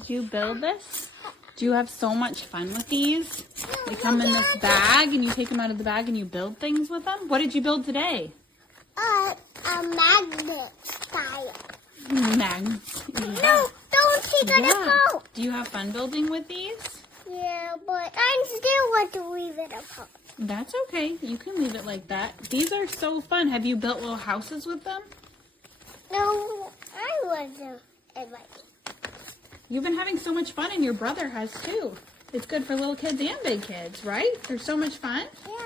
Did you build this? Do you have so much fun with these? They come in this bag and you take them out of the bag and you build things with them? What did you build today? A magnet fire. Magnets. No, don't take it apart. Do you have fun building with these? Yeah, but I still want to leave it apart. That's okay. You can leave it like that. These are so fun. Have you built little houses with them? No, I wasn't invited. You've been having so much fun and your brother has too. It's good for little kids and big kids, right? They're so much fun. Yeah.